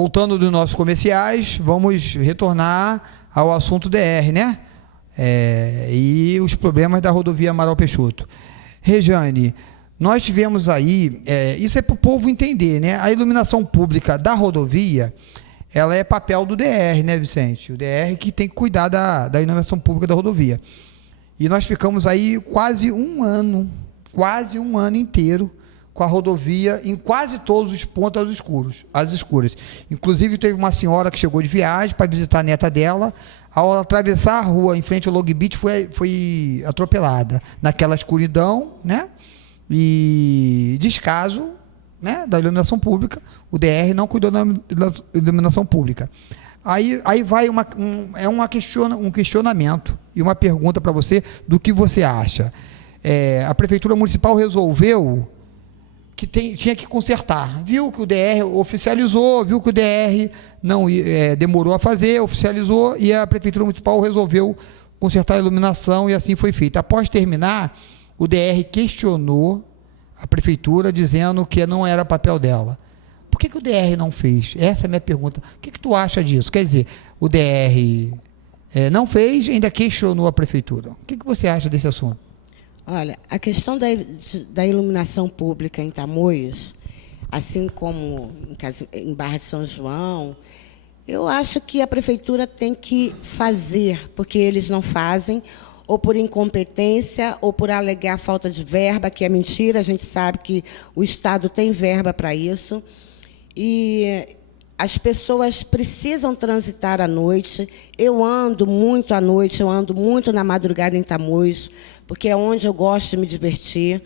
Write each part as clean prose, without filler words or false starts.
voltando dos nossos comerciais, vamos retornar ao assunto DR, né? E os problemas da rodovia Amaral Peixoto. Rejane, nós tivemos aí, isso é para o povo entender, né? A iluminação pública da rodovia, ela é papel do DR, né, Vicente? O DR que tem que cuidar da iluminação pública da rodovia. E nós ficamos aí quase um ano inteiro com a rodovia em quase todos os pontos às escuras. Inclusive, teve uma senhora que chegou de viagem para visitar a neta dela. Ao atravessar a rua em frente ao Long Beach, foi atropelada naquela escuridão, né? E descaso, né, da iluminação pública. O DR não cuidou da iluminação pública. Aí vai um questionamento e uma pergunta para você do que você acha. A Prefeitura Municipal resolveu que tinha que consertar. Viu que o DR oficializou, viu que o DR não demorou a fazer, oficializou, e a Prefeitura Municipal resolveu consertar a iluminação, e assim foi feito. Após terminar, o DR questionou a Prefeitura, dizendo que não era papel dela. Por que o DR não fez? Essa é a minha pergunta. O que tu acha disso? Quer dizer, o DR não fez, ainda questionou a Prefeitura. O que você acha desse assunto? Olha, a questão da iluminação pública em Tamoios, assim como em Barra de São João, eu acho que a Prefeitura tem que fazer, porque eles não fazem, ou por incompetência, ou por alegar falta de verba, que é mentira, a gente sabe que o Estado tem verba para isso. E as pessoas precisam transitar à noite. Eu ando muito à noite, eu ando muito na madrugada em Tamoios, porque é onde eu gosto de me divertir.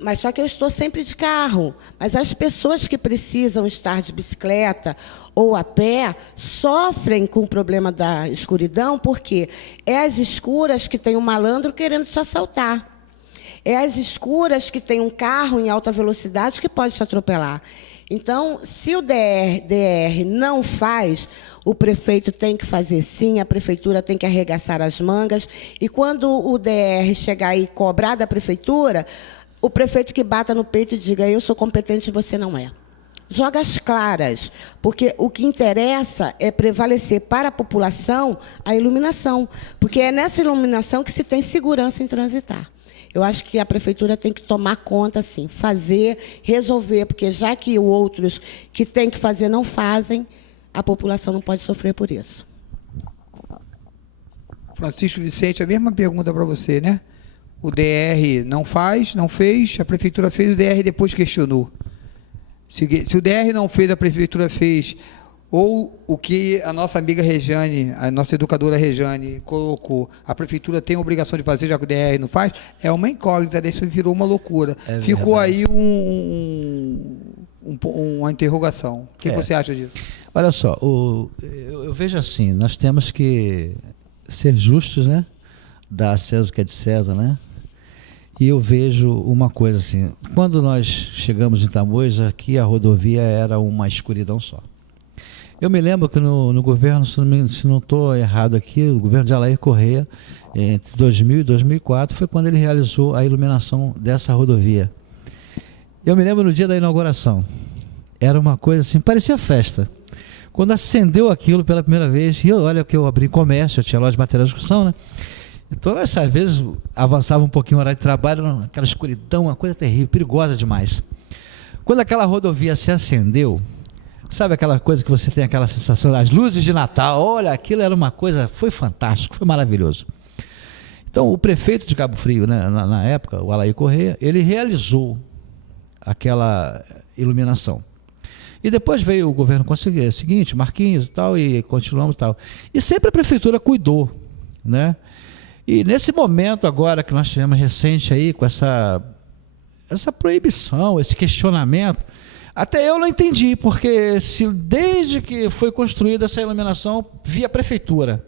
Mas só que eu estou sempre de carro. Mas as pessoas que precisam estar de bicicleta ou a pé sofrem com o problema da escuridão, porque é às escuras que tem um malandro querendo te assaltar. É às escuras que tem um carro em alta velocidade que pode te atropelar. Então, se o DR não faz, o prefeito tem que fazer sim, a prefeitura tem que arregaçar as mangas, e quando o DR chegar aí e cobrar da prefeitura, o prefeito que bata no peito e diga: eu sou competente e você não é. Joga as claras, porque o que interessa é prevalecer para a população a iluminação, porque é nessa iluminação que se tem segurança em transitar. Eu acho que a prefeitura tem que tomar conta, sim, fazer, resolver, porque já que outros que têm que fazer não fazem, a população não pode sofrer por isso. Francisco Vicente, a mesma pergunta para você, né? O DR não fez, a prefeitura fez, o DR depois questionou. Se o DR não fez, a prefeitura fez, ou o que a nossa amiga Rejane, a nossa educadora Rejane colocou, a prefeitura tem a obrigação de fazer, já que o DR não faz, é uma incógnita, daí isso virou uma loucura. Ficou aí uma interrogação. O que você acha disso? Olha só, eu vejo assim, nós temos que ser justos, né? Dar a César o que é de César, né? E eu vejo uma coisa assim, quando nós chegamos em Tamoios, aqui a rodovia era uma escuridão só. Eu me lembro que no governo, se não estou errado aqui, o governo de Alair Correia, entre 2000 e 2004, foi quando ele realizou a iluminação dessa rodovia. Eu me lembro no dia da inauguração, era uma coisa assim, parecia festa. Quando acendeu aquilo pela primeira vez, e olha que eu abri comércio, eu tinha loja de materiais de construção, né? Então, nós, às vezes, avançava um pouquinho o horário de trabalho, aquela escuridão, uma coisa terrível, perigosa demais. Quando aquela rodovia se acendeu, sabe aquela coisa que você tem aquela sensação das luzes de Natal? Olha, aquilo era uma coisa, foi fantástico, foi maravilhoso. Então, o prefeito de Cabo Frio, né, na época, o Alair Correia, ele realizou aquela iluminação. E depois veio o governo seguinte, Marquinhos e tal, e continuamos e tal. E sempre a prefeitura cuidou, né? E nesse momento agora que nós tivemos recente aí, com essa proibição, esse questionamento, até eu não entendi, porque desde que foi construída essa iluminação via prefeitura,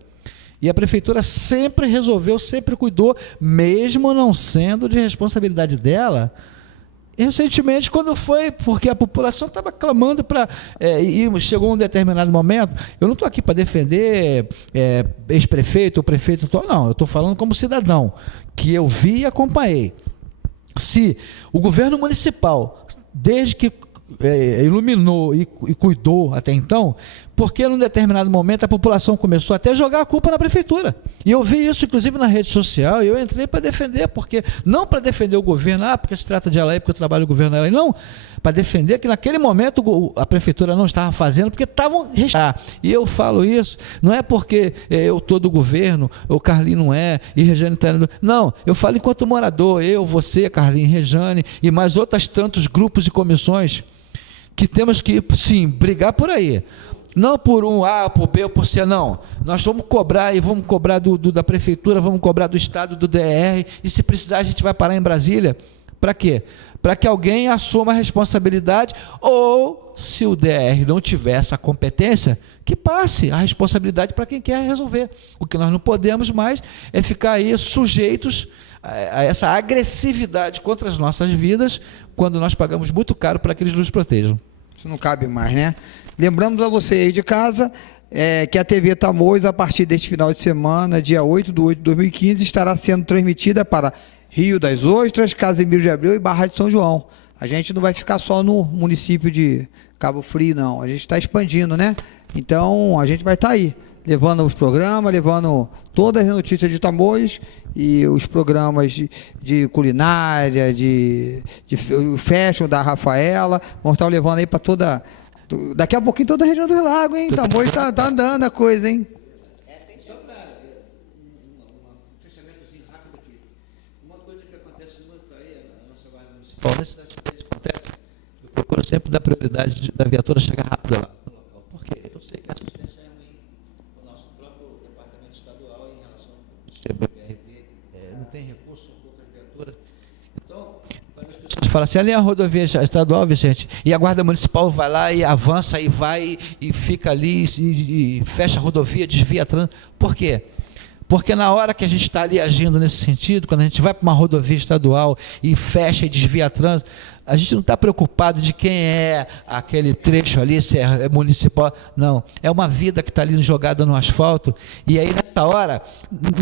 e a prefeitura sempre resolveu, sempre cuidou, mesmo não sendo de responsabilidade dela. E recentemente, quando foi, porque a população estava clamando para... e chegou um determinado momento, eu não estou aqui para defender ex-prefeito ou prefeito, não, eu estou falando como cidadão, que eu vi e acompanhei. Se o governo municipal, desde que iluminou e cuidou até então, porque num determinado momento a população começou até a jogar a culpa na prefeitura. E eu vi isso, inclusive, na rede social, e eu entrei para defender, porque não para defender o governo, porque se trata de lei, porque eu trabalho no governo, não, para defender que naquele momento a prefeitura não estava fazendo, porque estavam... E eu falo isso, não é porque eu estou do governo, o Carlinho não é, e Rejane está... Não, eu falo enquanto morador, eu, você, Carlinho, Rejane, e mais outros tantos grupos e comissões, que temos que, sim, brigar por aí. Não por um A, por B ou por C, não. Nós vamos cobrar e vamos cobrar da prefeitura, vamos cobrar do Estado, do DR, e se precisar a gente vai parar em Brasília. Para quê? Para que alguém assuma a responsabilidade, ou se o DR não tiver essa competência, que passe a responsabilidade para quem quer resolver. O que nós não podemos mais é ficar aí sujeitos a essa agressividade contra as nossas vidas, quando nós pagamos muito caro para que eles nos protejam. Isso não cabe mais, né? Lembramos a você aí de casa que a TV Tamoios, a partir deste final de semana, dia 8/8/2015, estará sendo transmitida para Rio das Ostras, Casimiro de Abreu e Barra de São João. A gente não vai ficar só no município de Cabo Frio, não. A gente está expandindo, né? Então, a gente vai estar aí, levando os programas, levando todas as notícias de Tamoios e os programas de culinária, de fashion da Rafaela. Vamos estar levando aí para toda... Daqui a pouquinho toda a região dos lagos, hein? Tamoios tá andando a coisa, hein? Só para um fechamentozinho rápido aqui. Uma coisa que acontece muito aí na nossa guarda municipal, nesse acidente acontece, eu procuro sempre dar prioridade da viatura chegar rápido lá no local. Porque eu sei que a assistência é ruim. O nosso próprio departamento estadual, em relação ao CBRP, não tem recurso, pouca viatura. Então, quando as pessoas falam assim, ali é a rodovia estadual, Vicente, e a guarda municipal vai lá e avança e vai e fica ali e fecha a rodovia, desvia a trânsito. Por quê? Porque na hora que a gente está ali agindo nesse sentido, quando a gente vai para uma rodovia estadual e fecha e desvia a trânsito, a gente não está preocupado de quem é aquele trecho ali, se é municipal. Não, é uma vida que está ali jogada no asfalto, e aí nessa hora,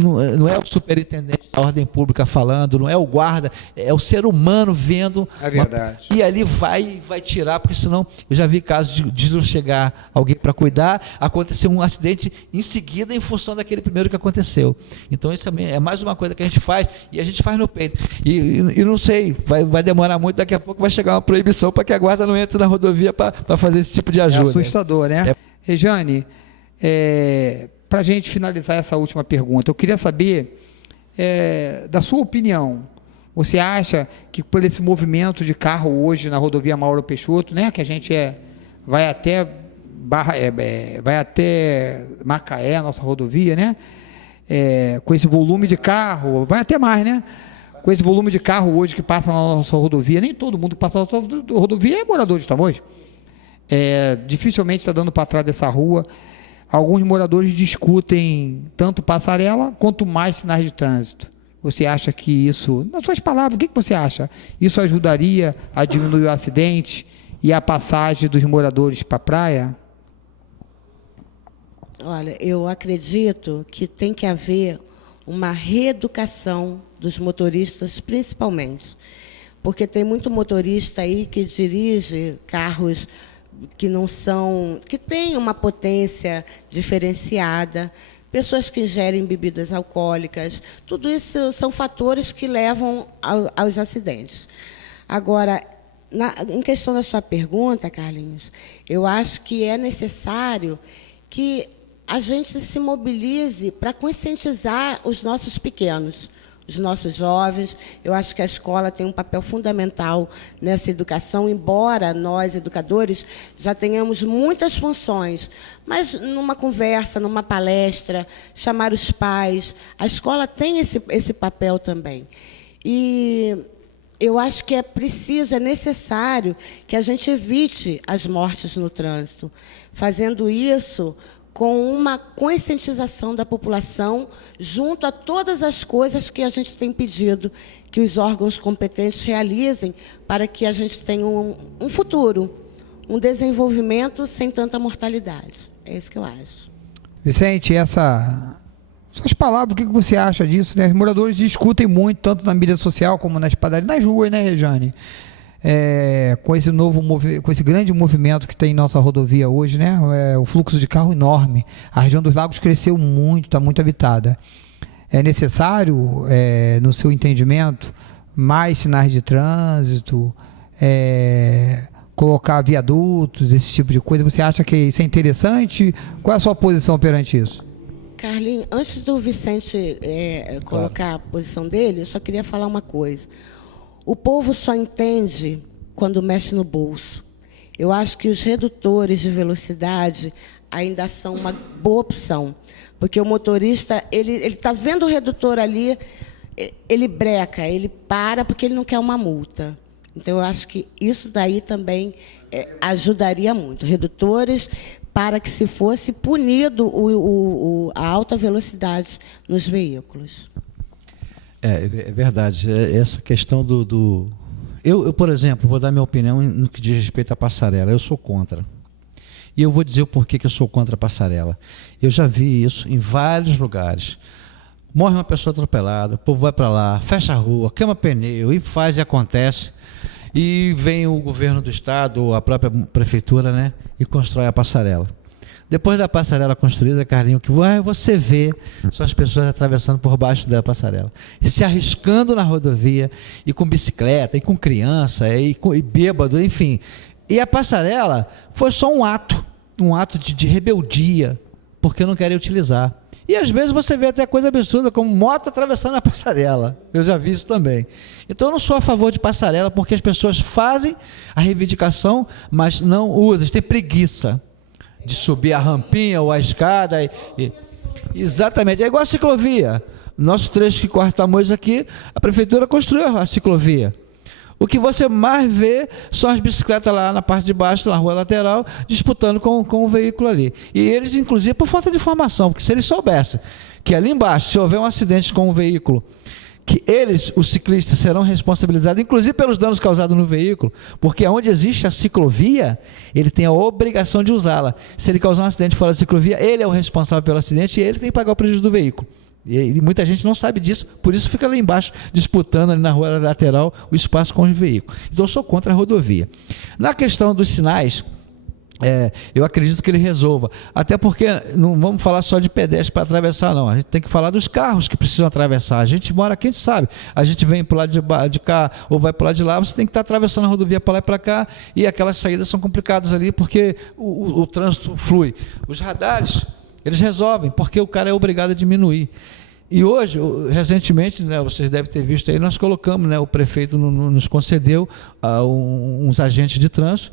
não é o superintendente da ordem pública falando, não é o guarda, é o ser humano vendo. É verdade. E ali vai tirar, porque senão, eu já vi casos de não chegar alguém para cuidar, aconteceu um acidente em seguida em função daquele primeiro que aconteceu. Então isso é mais uma coisa que a gente faz, e a gente faz no peito. E não sei, vai demorar muito, daqui a pouco vai chegar uma proibição para que a guarda não entre na rodovia para fazer esse tipo de ajuda. É assustador, né? Rejane, para a gente finalizar essa última pergunta, eu queria saber, da sua opinião, você acha que por esse movimento de carro hoje na rodovia Mauro Peixoto, né, que a gente vai até Macaé, nossa rodovia, né? Com esse volume de carro, vai até mais, né? Com esse volume de carro hoje que passa na nossa rodovia, nem todo mundo que passa na nossa rodovia é morador de Tamoios. Dificilmente está dando para trás dessa rua. Alguns moradores discutem tanto passarela quanto mais sinais de trânsito. Você acha que isso, nas suas palavras, o que você acha? Isso ajudaria a diminuir o acidente e a passagem dos moradores para a praia? Olha, eu acredito que tem que haver uma reeducação dos motoristas, principalmente, porque tem muito motorista aí que dirige carros que têm uma potência diferenciada, pessoas que ingerem bebidas alcoólicas, tudo isso são fatores que levam aos acidentes. Agora, em questão da sua pergunta, Carlinhos, eu acho que é necessário que a gente se mobilize para conscientizar os nossos pequenos, os nossos jovens. Eu acho que a escola tem um papel fundamental nessa educação, embora nós, educadores, já tenhamos muitas funções, mas numa conversa, numa palestra, chamar os pais, a escola tem esse papel também. E eu acho que é necessário que a gente evite as mortes no trânsito, fazendo isso com uma conscientização da população, junto a todas as coisas que a gente tem pedido que os órgãos competentes realizem para que a gente tenha um futuro, um desenvolvimento sem tanta mortalidade. É isso que eu acho. Vicente, suas palavras, o que você acha disso, né? Os moradores discutem muito, tanto na mídia social como nas padarias, nas ruas, né, Rejane? com esse grande movimento que tem em nossa rodovia hoje, né? O fluxo de carro enorme. A região dos lagos cresceu muito, está muito habitada. É necessário, no seu entendimento, mais sinais de trânsito, colocar viadutos, esse tipo de coisa? Você acha que isso é interessante? Qual é a sua posição perante isso? Carlinhos, antes do Vicente colocar a posição dele, eu só queria falar uma coisa. O povo só entende quando mexe no bolso. Eu acho que os redutores de velocidade ainda são uma boa opção, porque o motorista, ele está vendo o redutor ali, ele breca, ele para porque ele não quer uma multa. Então, eu acho que isso daí também ajudaria muito. Redutores, para que se fosse punido a alta velocidade nos veículos. É verdade. Essa questão Eu, por exemplo, vou dar minha opinião no que diz respeito à passarela. Eu sou contra. E eu vou dizer o porquê que eu sou contra a passarela. Eu já vi isso em vários lugares. Morre uma pessoa atropelada, o povo vai para lá, fecha a rua, queima pneu, e faz e acontece. E vem o governo do estado, ou a própria prefeitura, né, e constrói a passarela. Depois da passarela construída, Carlinhos, que você vê são as pessoas atravessando por baixo da passarela, e se arriscando na rodovia, e com bicicleta, e com criança, e bêbado, enfim. E a passarela foi só um ato de rebeldia, porque não querem utilizar. E às vezes você vê até coisa absurda, como moto atravessando a passarela. Eu já vi isso também. Então eu não sou a favor de passarela, porque as pessoas fazem a reivindicação, mas não usam, eles têm preguiça de subir a rampinha ou a escada. Exatamente, é igual a ciclovia. Nosso trecho que corta Tamoios aqui, a prefeitura construiu a ciclovia. O que você mais vê são as bicicletas lá na parte de baixo, na rua lateral, disputando com o veículo ali. E eles, inclusive, por falta de informação, porque se eles soubessem que ali embaixo, se houver um acidente com o veículo, que eles, os ciclistas, serão responsabilizados, inclusive pelos danos causados no veículo, porque onde existe a ciclovia, ele tem a obrigação de usá-la. Se ele causar um acidente fora da ciclovia, ele é o responsável pelo acidente e ele tem que pagar o prejuízo do veículo. E muita gente não sabe disso, por isso fica lá embaixo, disputando ali na rua lateral o espaço com os veículos. Então eu sou contra a rodovia. Na questão dos sinais, eu acredito que ele resolva, até porque não vamos falar só de pedestre para atravessar, não. A gente tem que falar dos carros que precisam atravessar. A gente mora aqui, a gente sabe, a gente vem para o lado de cá ou vai para o lado de lá, você tem que estar atravessando a rodovia para lá e para cá, e aquelas saídas são complicadas ali, porque o trânsito flui. Os radares, eles resolvem, porque o cara é obrigado a diminuir. E hoje, recentemente, né, vocês devem ter visto aí, nós colocamos, né, o prefeito nos concedeu uns agentes de trânsito.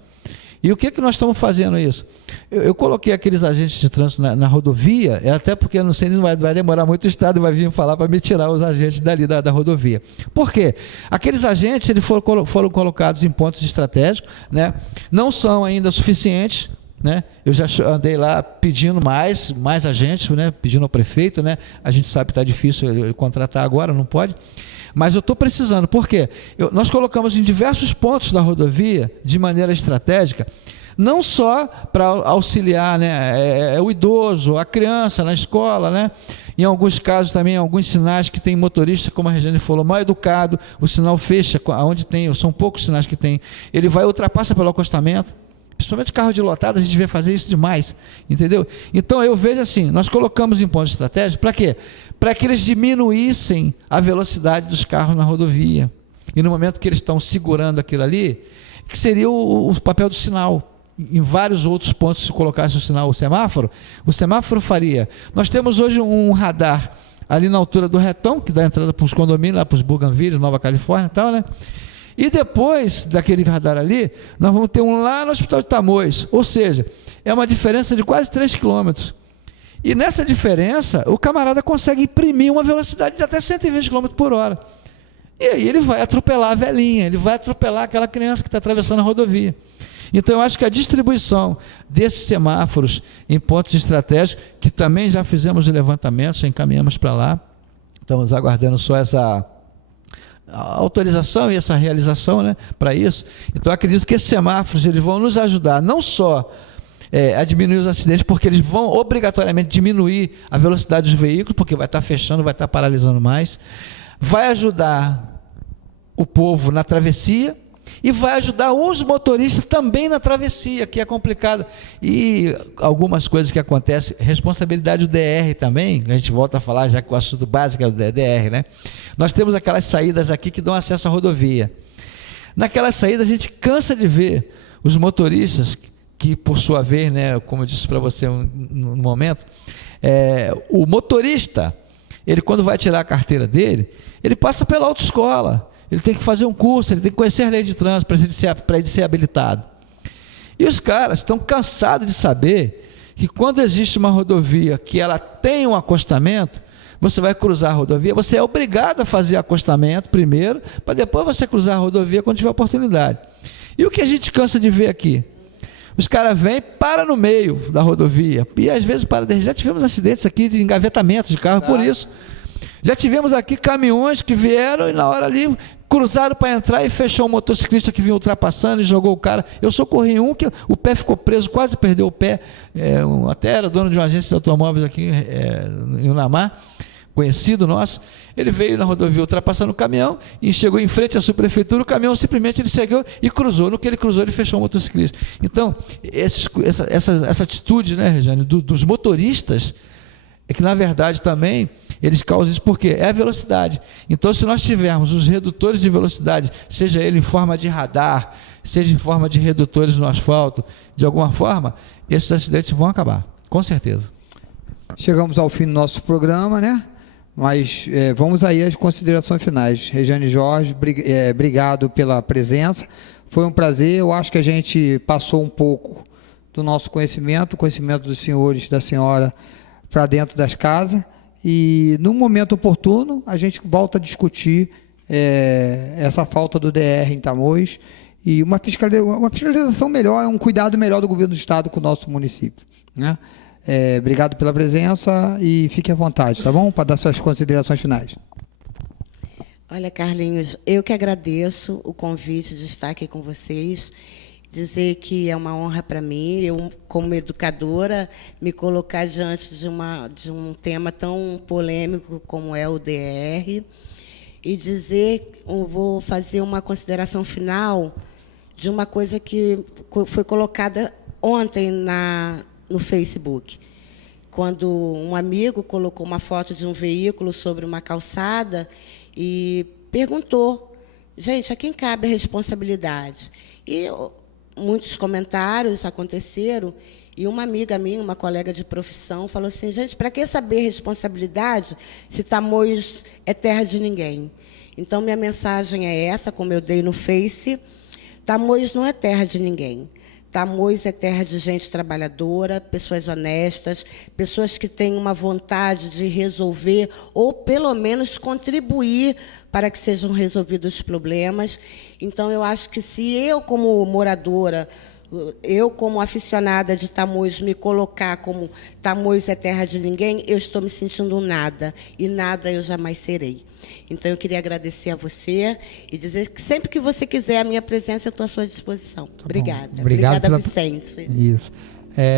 E o que nós estamos fazendo isso? Eu coloquei aqueles agentes de trânsito na rodovia, até porque eu não sei, vai demorar muito, o Estado vai vir falar para me tirar os agentes dali da rodovia. Por quê? Aqueles agentes eles foram colocados em pontos estratégicos, né, não são ainda suficientes. Né? Eu já andei lá pedindo mais agentes, né? Pedindo ao prefeito, né? A gente sabe que está difícil ele contratar agora, não pode, mas eu estou precisando, por quê? Nós colocamos em diversos pontos da rodovia, de maneira estratégica, não só para auxiliar, né, o idoso, a criança na escola, né? Em alguns casos também, alguns sinais que tem motorista, como a Regiane falou, mal educado, o sinal fecha, onde tem, são poucos sinais que tem, ele ultrapassa pelo acostamento. Principalmente carro de lotado, a gente devia fazer isso demais, entendeu? Então eu vejo assim, nós colocamos em pontos estratégicos, para quê? Para que eles diminuíssem a velocidade dos carros na rodovia. E no momento que eles estão segurando aquilo ali, que seria o papel do sinal. Em vários outros pontos, se colocasse o semáforo faria. Nós temos hoje um radar ali na altura do retão, que dá entrada para os condomínios, lá para os Bougainville, Nova Califórnia e tal, né? E depois daquele radar ali, nós vamos ter um lá no Hospital de Tamoios, ou seja, é uma diferença de quase 3 quilômetros. E nessa diferença, o camarada consegue imprimir uma velocidade de até 120 km por hora. E aí ele vai atropelar a velhinha, ele vai atropelar aquela criança que está atravessando a rodovia. Então eu acho que a distribuição desses semáforos em pontos estratégicos, que também já fizemos o levantamento, já encaminhamos para lá, estamos aguardando só essa autorização e essa realização, né, para isso. Então acredito que esses semáforos eles vão nos ajudar não só a diminuir os acidentes, porque eles vão obrigatoriamente diminuir a velocidade dos veículos, porque vai estar fechando, vai estar paralisando mais, vai ajudar o povo na travessia, E vai ajudar os motoristas também na travessia, que é complicado. E algumas coisas que acontecem, responsabilidade do DR também, a gente volta a falar, já que o assunto básico é o DR, né? Nós temos aquelas saídas aqui que dão acesso à rodovia. Naquelas saídas a gente cansa de ver os motoristas, que por sua vez, né, como eu disse para você no momento, o motorista, ele quando vai tirar a carteira dele, ele passa pela autoescola. Ele tem que fazer um curso, ele tem que conhecer a lei de trânsito para ele ser habilitado. E os caras estão cansados de saber que quando existe uma rodovia que ela tem um acostamento, você vai cruzar a rodovia, você é obrigado a fazer acostamento primeiro, para depois você cruzar a rodovia quando tiver oportunidade. E o que a gente cansa de ver aqui? Os caras vêm, param no meio da rodovia, e às vezes já tivemos acidentes aqui de engavetamento de carro por isso. Já tivemos aqui caminhões que vieram e na hora ali cruzaram para entrar e fechou um motociclista que vinha ultrapassando e jogou o cara. Eu socorri um que o pé ficou preso, quase perdeu o pé. Até era dono de uma agência de automóveis aqui em Unamar, conhecido nosso. Ele veio na rodovia ultrapassando o caminhão e chegou em frente à subprefeitura. O caminhão simplesmente ele seguiu e cruzou. No que ele cruzou, ele fechou o motociclista. Então, essa atitude, né, Regiane, dos motoristas, é que na verdade também eles causam isso porque é a velocidade. Então, se nós tivermos os redutores de velocidade, seja ele em forma de radar, seja em forma de redutores no asfalto, de alguma forma, esses acidentes vão acabar, com certeza. Chegamos ao fim do nosso programa, né? Mas vamos aí às considerações finais. Regiane Jorge, obrigado pela presença. Foi um prazer. Eu acho que a gente passou um pouco do nosso conhecimento, o conhecimento dos senhores, da senhora, para dentro das casas. E, num momento oportuno, a gente volta a discutir essa falta do DR em Tamoios e uma fiscalização melhor, um cuidado melhor do governo do Estado com o nosso município, né? Obrigado pela presença e fique à vontade, tá bom? Para dar suas considerações finais. Olha, Carlinhos, eu que agradeço o convite de estar aqui com vocês, dizer que é uma honra para mim, eu, como educadora, me colocar diante de um tema tão polêmico como é o DR, e dizer, eu vou fazer uma consideração final de uma coisa que foi colocada ontem no Facebook, quando um amigo colocou uma foto de um veículo sobre uma calçada e perguntou, gente, a quem cabe a responsabilidade? E muitos comentários aconteceram, e uma amiga minha, uma colega de profissão, falou assim, gente, para que saber responsabilidade se Tamoios é terra de ninguém? Então, minha mensagem é essa, como eu dei no Face, Tamoios não é terra de ninguém. Tamoios é terra de gente trabalhadora, pessoas honestas, pessoas que têm uma vontade de resolver ou, pelo menos, contribuir para que sejam resolvidos os problemas. Então, eu acho que se eu, como moradora, eu, como aficionada de Tamoios, me colocar como Tamoios é terra de ninguém, eu estou me sentindo nada, e nada eu jamais serei. Então, eu queria agradecer a você e dizer que sempre que você quiser a minha presença, eu estou à sua disposição. Tá, obrigada. Obrigada, Vicente. Isso.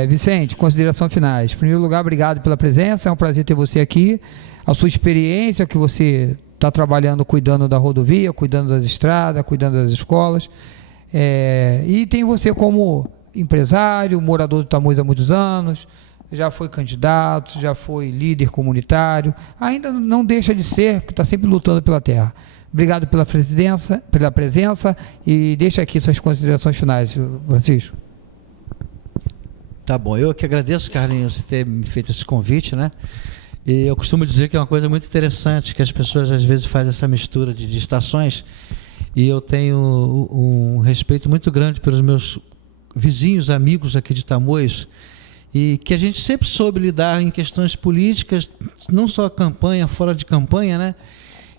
Vicente, considerações finais. Em primeiro lugar, obrigado pela presença, é um prazer ter você aqui. A sua experiência, que você está trabalhando, cuidando da rodovia, cuidando das estradas, cuidando das escolas. E tem você como empresário, morador de Tamoios há muitos anos, já foi candidato, já foi líder comunitário, ainda não deixa de ser, porque está sempre lutando pela terra. Obrigado pela presença e deixa aqui suas considerações finais, Francisco. Tá bom, eu que agradeço, Carlinhos, ter me feito esse convite, né? E eu costumo dizer que é uma coisa muito interessante, que as pessoas às vezes fazem essa mistura de estações, e eu tenho um respeito muito grande pelos meus vizinhos, amigos aqui de Tamoios, e que a gente sempre soube lidar em questões políticas, não só campanha, fora de campanha, né?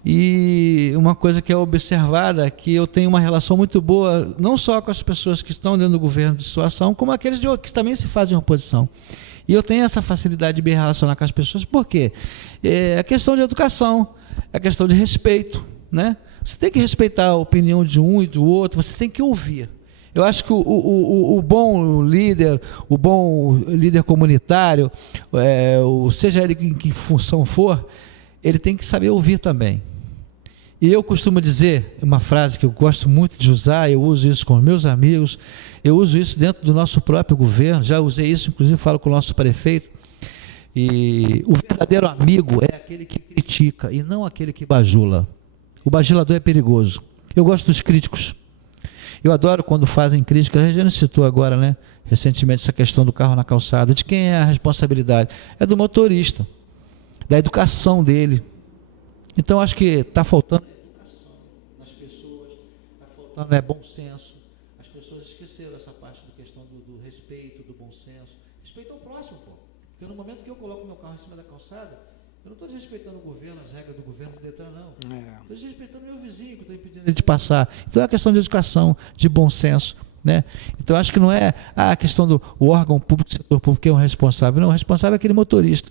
E uma coisa que é observada, que eu tenho uma relação muito boa, não só com as pessoas que estão dentro do governo de situação, como aqueles que também se fazem oposição. E eu tenho essa facilidade de me relacionar com as pessoas, por quê? É a questão de educação, é a questão de respeito, né? Você tem que respeitar a opinião de um e do outro, você tem que ouvir. Eu acho que o bom líder comunitário, seja ele em que função for, ele tem que saber ouvir também. E eu costumo dizer, uma frase que eu gosto muito de usar, eu uso isso com meus amigos, eu uso isso dentro do nosso próprio governo, já usei isso, inclusive falo com o nosso prefeito, e o verdadeiro amigo é aquele que critica e não aquele que bajula. O bajulador é perigoso. Eu gosto dos críticos. Eu adoro quando fazem crítica. A Regiane citou agora, né, recentemente, essa questão do carro na calçada. De quem é a responsabilidade? É do motorista, da educação dele. Então, acho que está faltando educação nas pessoas, está faltando bom senso. As pessoas esqueceram essa parte da questão do respeito, do bom senso. Respeito ao próximo, pô. Porque no momento que eu coloco meu carro em cima da calçada, eu não estou desrespeitando o governo, as regras do governo do Detran, não. Estou desrespeitando meu vizinho, que estou impedindo ele de passar. Então, é uma questão de educação, de bom senso, né? Então, acho que não é a questão do órgão público, setor público, que é o responsável. Não, o responsável é aquele motorista.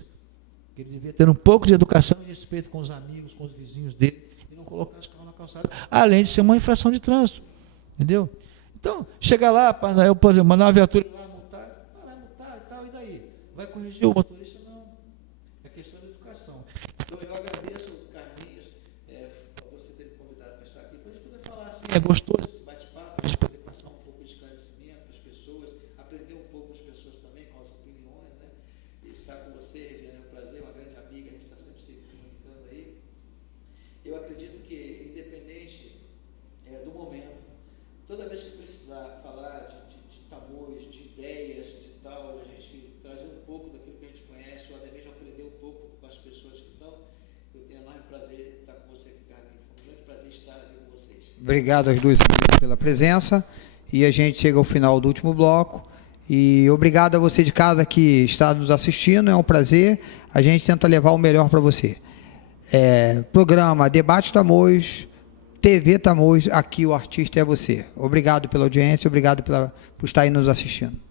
Ele devia ter um pouco de educação e respeito com os amigos, com os vizinhos dele, e não colocar os carros na calçada, além de ser uma infração de trânsito. Entendeu? Então, chegar lá, eu, por exemplo, mandar uma viatura lá, vai multar e tal, e daí? Vai corrigir o motorista? Não. É questão de educação. Então, eu agradeço, Carlinhos, por você ter me convidado para estar aqui, para a gente poder falar assim, é gostoso esse bate-papo, a gente poder passar um pouco de esclarecimento para as pessoas, aprender um pouco com as pessoas também, com as opiniões, né? E estar com você, Regiane, é um prazer, uma grande amiga, a gente está sempre se comunicando aí. Eu acredito que, independente do momento, toda vez que precisar falar de tamoios, de ideias, de tal, a gente trazer um pouco daquilo que a gente conhece, ou até mesmo aprender um pouco com as pessoas que estão, eu tenho enorme prazer estar com você aqui, Carlinhos. Foi um grande prazer estar aqui com vocês. Obrigado às duas pela presença, e a gente chega ao final do último bloco. E obrigado a você de casa que está nos assistindo, é um prazer. A gente tenta levar o melhor para você. Programa Debate Tamoios, TV Tamoios, aqui o artista é você. Obrigado pela audiência, obrigado por estar aí nos assistindo.